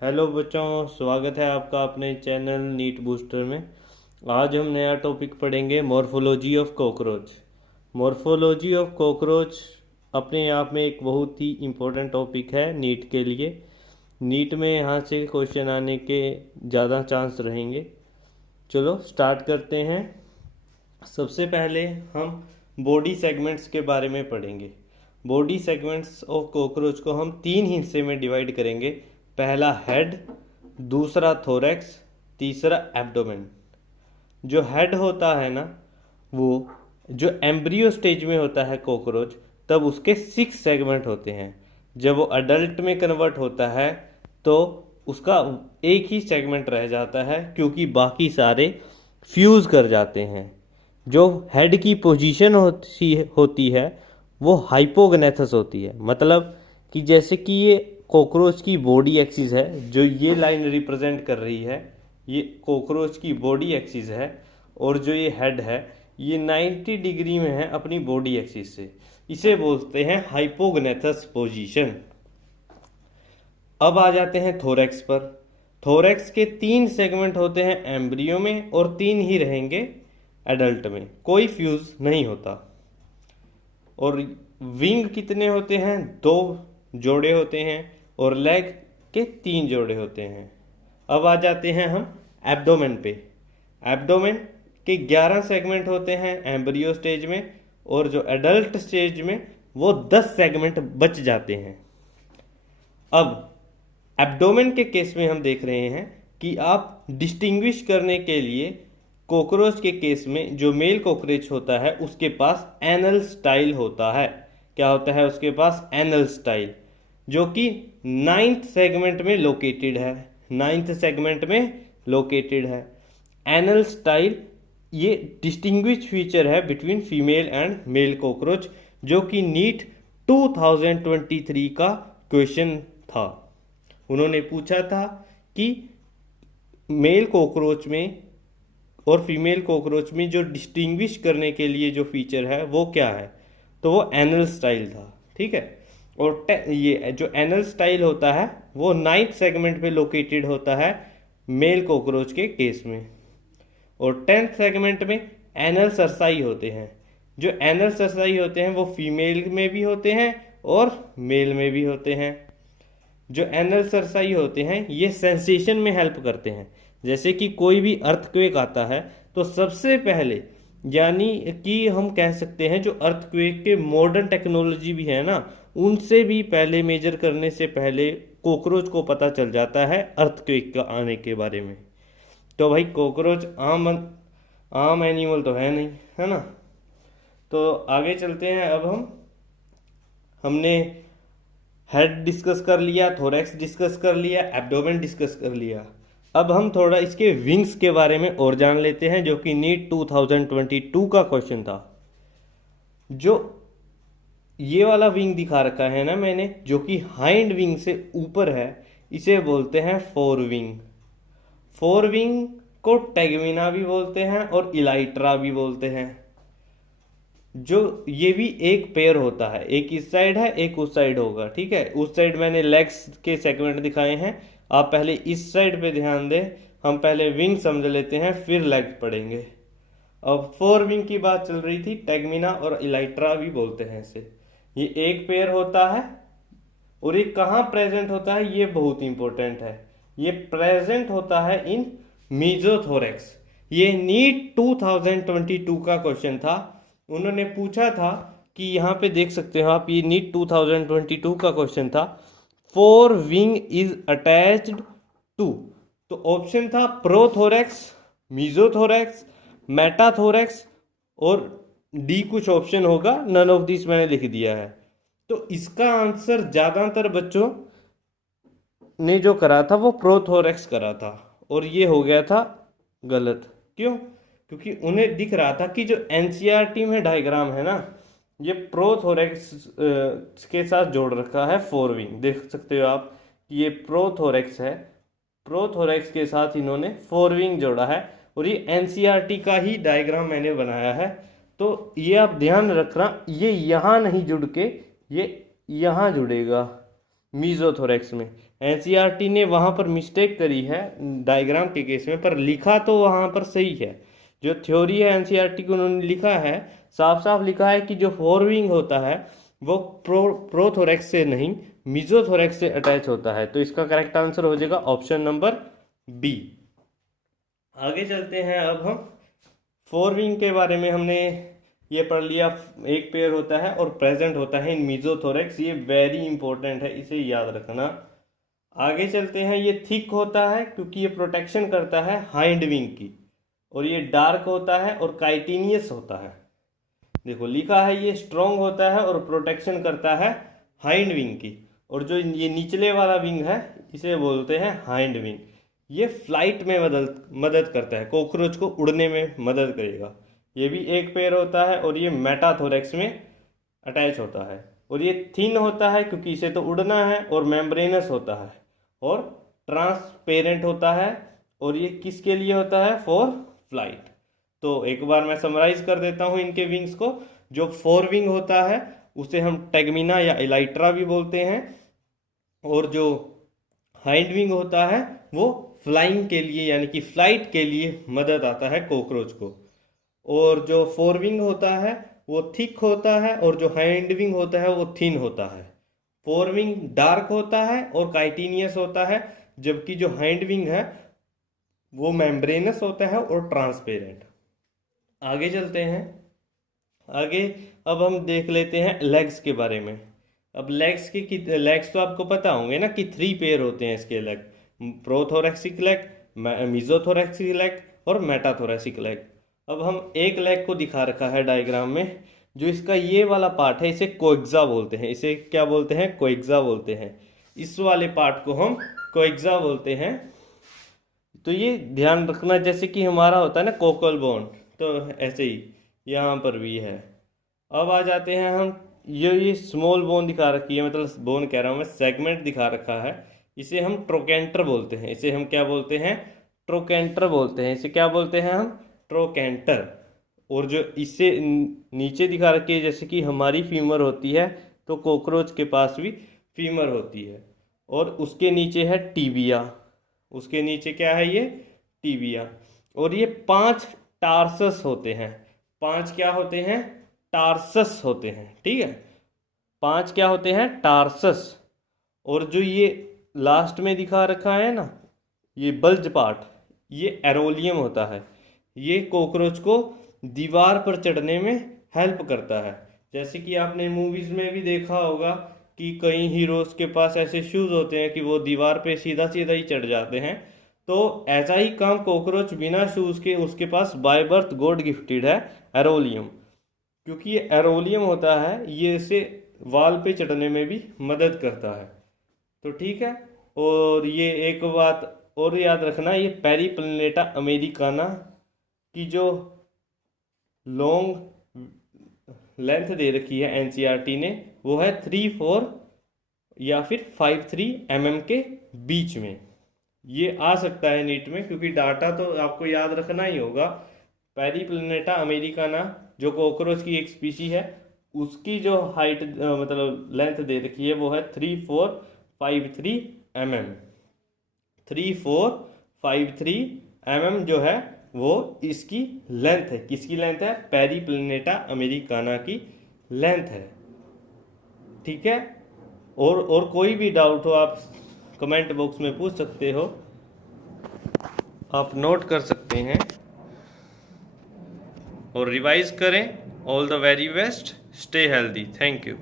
Hello बच्चों, स्वागत है आपका अपने चैनल नीट बूस्टर में। आज हम नया टॉपिक पढ़ेंगे, morphology of cockroach. Morphology of cockroach अपने आप में एक बहुत ही इम्पोर्टेंट टॉपिक है नीट के लिए। नीट में यहाँ से क्वेश्चन आने के ज़्यादा चांस रहेंगे। चलो स्टार्ट करते हैं। सबसे पहले हम बॉडी सेगमेंट्स के बारे में पढ़ेंगे। बॉडी सेगमेंट्स ऑफ कॉकरोच को हम तीन हिस्से में डिवाइड करेंगे। पहला हेड, दूसरा थोरैक्स, तीसरा एब्डोमेन। जो हेड होता है ना, वो जो एम्ब्रियो स्टेज में होता है कॉकरोच, तब उसके 6 सेगमेंट होते हैं। जब वो अडल्ट में कन्वर्ट होता है तो उसका एक ही सेगमेंट रह जाता है, क्योंकि बाकी सारे फ्यूज कर जाते हैं। जो हेड की पोजीशन होती है वो हाइपोगनेथस होती है। मतलब कि जैसे कि ये कॉकरोच की बॉडी एक्सिस है, जो ये लाइन रिप्रेजेंट कर रही है, ये कॉकरोच की बॉडी एक्सिस है। और जो ये हेड है, ये 90 डिग्री में है अपनी बॉडी एक्सिस से। इसे बोलते हैं हाइपोगनेथस पोजीशन। अब आ जाते हैं थोरैक्स पर। थोरैक्स के 3 सेगमेंट होते हैं एम्ब्रियो में, और 3 ही रहेंगे एडल्ट में। कोई फ्यूज नहीं होता। और विंग कितने होते हैं? 2 जोड़े होते हैं, और लेग के 3 जोड़े होते हैं। अब आ जाते हैं हम एब्डोमेन पे। एब्डोमेन के 11 सेगमेंट होते हैं एम्ब्रियो स्टेज में, और जो एडल्ट स्टेज में वो 10 सेगमेंट बच जाते हैं। अब एब्डोमेन के केस में हम देख रहे हैं कि आप डिस्टिंग्विश करने के लिए, कॉकरोच के केस में जो मेल कॉकरोच होता है उसके पास एनल स्टाइल होता है। क्या होता है उसके पास? एनल स्टाइल, जो कि 9th सेगमेंट में लोकेटेड है। 9th सेगमेंट में लोकेटेड है एनल स्टाइल। ये डिस्टिंग्विश फीचर है between female and male cockroach, जो कि नीट 2023 का क्वेश्चन था। उन्होंने पूछा था कि मेल कॉकरोच में और फीमेल कॉकरोच में जो डिस्टिंग्विश करने के लिए जो फीचर है वो क्या है, तो वो एनल स्टाइल था। ठीक है। और ये जो एनल स्टाइल होता है वो 9th सेगमेंट पे लोकेटेड होता है मेल कॉकरोच के केस में। और 10th सेगमेंट में एनल सरसाई होते हैं। जो एनल सरसाई होते हैं वो फीमेल में भी होते हैं और मेल में भी होते हैं। जो एनल सरसाई होते हैं ये सेंसेशन में हेल्प करते हैं। जैसे कि कोई भी अर्थक्वेक आता है तो सबसे पहले, यानी कि हम कह सकते हैं जो अर्थक्वेक के मॉडर्न टेक्नोलॉजी भी है ना, उनसे भी पहले मेजर करने से पहले कॉकरोच को पता चल जाता है अर्थक्वेक का आने के बारे में। तो भाई कॉकरोच आम एनिमल तो है नहीं, है ना। तो आगे चलते हैं। अब हमने हेड डिस्कस कर लिया, थोरैक्स डिस्कस कर लिया, एब्डोमेन डिस्कस कर लिया। अब हम थोड़ा इसके विंग्स के बारे में और जान लेते हैं, जो कि नीट 2022 का क्वेश्चन था। जो ये वाला विंग दिखा रखा है ना मैंने, जो कि हाइंड विंग से ऊपर है, इसे बोलते हैं फोर विंग। फोर विंग को टेगमिना भी बोलते हैं और इलाइट्रा भी बोलते हैं। जो ये भी एक पेयर होता है, एक इस साइड है एक उस साइड होगा। ठीक है। उस साइड मैंने लेग्स के सेगमेंट दिखाए हैं, आप पहले इस साइड पे ध्यान दें। हम पहले विंग समझ लेते हैं, फिर लेग पढ़ेंगे। अब फोर विंग की बात चल रही थी, टेगमिना और इलाइट्रा भी बोलते हैं इसे। ये एक पेयर होता है, और ये कहाँ प्रेजेंट होता है ये बहुत इंपॉर्टेंट है। ये प्रेजेंट होता है इन मीजोथोरैक्स। ये नीट 2022 का क्वेश्चन था। उन्होंने पूछा था कि यहाँ पे देख सकते हो आप, ये नीट 2022 का क्वेश्चन था। Fore wing is attached to, तो ऑप्शन था प्रोथोरैक्स, मीजोथोरैक्स, मेटाथोरैक्स, और डी कुछ ऑप्शन होगा, नन ऑफ दिस मैंने लिख दिया है। तो इसका आंसर ज्यादातर बच्चों ने जो करा था वो प्रोथोरैक्स करा था, और ये हो गया था गलत। क्यों? क्योंकि उन्हें दिख रहा था कि जो एनसीईआरटी में डायग्राम है ना, ये प्रोथोरैक्स के साथ जोड़ रखा है फोर विंग। देख सकते हो आप, ये प्रोथोरैक्स है, प्रोथोरैक्स के साथ इन्होंने फोर विंग जोड़ा है, और ये एनसीईआरटी का ही डायग्राम मैंने बनाया है। तो ये आप ध्यान रखना, ये यहाँ नहीं जुड़ के ये यहाँ जुड़ेगा मीजोथोरैक्स में। एनसीईआरटी ने वहाँ पर मिस्टेक करी है डायग्राम के केस में, पर लिखा तो वहाँ पर सही है। जो थ्योरी है एनसीईआरटी को उन्होंने लिखा है, साफ साफ लिखा है कि जो फोरविंग होता है वो प्रोथोरेक्स से नहीं मीजोथोरेक्स से अटैच होता है। तो इसका करेक्ट आंसर हो जाएगा ऑप्शन नंबर बी। आगे चलते हैं। अब हम फोरविंग के बारे में हमने ये पढ़ लिया, एक पेयर होता है और प्रेजेंट होता है इन मीजोथोरेक्स। ये वेरी इंपॉर्टेंट है, इसे याद रखना। आगे चलते हैं। ये थिक होता है क्योंकि ये प्रोटेक्शन करता है हाइंड विंग की, और ये डार्क होता है और काइटिनियस होता है। देखो लिखा है ये स्ट्रॉन्ग होता है और प्रोटेक्शन करता है हाइंड विंग की, और जो ये निचले वाला विंग है इसे बोलते हैं हाइंड विंग। ये फ्लाइट में मदद करता है, कॉकरोच को उड़ने में मदद करेगा। ये भी एक पेयर होता है और ये मेटाथोरेक्स में अटैच होता है। और ये थिन होता है क्योंकि इसे तो उड़ना है, और मेम्ब्रेनस होता है और ट्रांसपेरेंट होता है। और ये किसके लिए होता है? For flight. तो एक बार मैं समराइज कर देता हूँ इनके विंग्स को। जो फोर विंग होता है उसे हम टेगमिना या इलाइट्रा भी बोलते हैं, और जो हाइंड विंग होता है वो फ्लाइंग के लिए यानी कि फ्लाइट के लिए मदद आता है कॉकरोच को। और जो फोर विंग होता है वो थिक होता है, और जो हाइंड विंग होता है वो थिन होता है। फोर विंग डार्क होता है और काइटिनियस होता है, जबकि जो हाइंड विंग है वो मेम्ब्रेनस होता है और ट्रांसपेरेंट। आगे चलते हैं। आगे अब हम देख लेते हैं लेग्स के बारे में। अब लेग्स तो आपको पता होंगे ना कि 3 पेयर होते हैं इसके लेग, प्रोथोरेक्सिक लेग, मीजोथोरेक्सिक लेग और मेटाथोरेक्सिक लेग। अब हम एक लेग को दिखा रखा है डायग्राम में। जो इसका ये वाला पार्ट है इसे कोएक्सा बोलते हैं। इसे क्या बोलते हैं? कोएक्सा बोलते हैं। इस वाले पार्ट को हम कोएक्सा बोलते हैं। तो ये ध्यान रखना, जैसे कि हमारा होता है ना कोकल बोन, तो ऐसे ही यहाँ पर भी है। अब आ जाते हैं हम, ये स्मॉल बोन दिखा रखी है, मतलब बोन कह रहा हूँ मैं, सेगमेंट दिखा रखा है। इसे हम ट्रोकेंटर बोलते हैं। इसे हम क्या बोलते हैं? ट्रोकेंटर बोलते हैं। इसे क्या बोलते हैं हम? ट्रोकेंटर। और जो इससे नीचे दिखा रखी है, जैसे कि हमारी फीमर होती है, तो कॉकरोच के पास भी फीमर होती है, और उसके नीचे है टीबिया। उसके नीचे क्या है? ये टीबिया। और ये 5 टार्सस होते हैं। 5 क्या होते हैं? टार्सस होते हैं। ठीक है, 5 क्या होते हैं? टार्सस। और जो ये लास्ट में दिखा रखा है ना, ये बल्ज पार्ट, ये एरोलियम होता है। ये कॉकरोच को दीवार पर चढ़ने में हेल्प करता है। जैसे कि आपने मूवीज में भी देखा होगा कि कई हीरोज के पास ऐसे शूज होते हैं कि वो दीवार पे सीधा सीधा ही चढ़ जाते हैं। तो ऐसा ही काम कॉकरोच बिना शूज के, उसके पास बाय बर्थ गॉड गिफ्टेड है एरोलियम। क्योंकि ये एरोलियम होता है, ये इसे वाल पे चढ़ने में भी मदद करता है। तो ठीक है। और ये एक बात और याद रखना, ये पेरिप्लनेटा अमेरिकाना की जो लॉन्ग लेंथ दे रखी है एनसीईआरटी ने, वो है 3-4 या फिर 5-3 mm के बीच में। ये आ सकता है नीट में, क्योंकि डाटा तो आपको याद रखना ही होगा। पेरिप्लनेटा अमेरिकाना जो कॉकरोच की एक स्पीशी है, उसकी जो हाइट मतलब लेंथ दे रखी है वो है 3-4-5-3 mm। 3-4-5-3 mm जो है वो इसकी लेंथ है। किसकी लेंथ है? पेरिप्लनेटा अमेरिकाना की लेंथ है। ठीक है। और कोई भी डाउट हो आप कमेंट बॉक्स में पूछ सकते हो, आप नोट कर सकते हैं और रिवाइज करें। All the very best, stay healthy, thank you.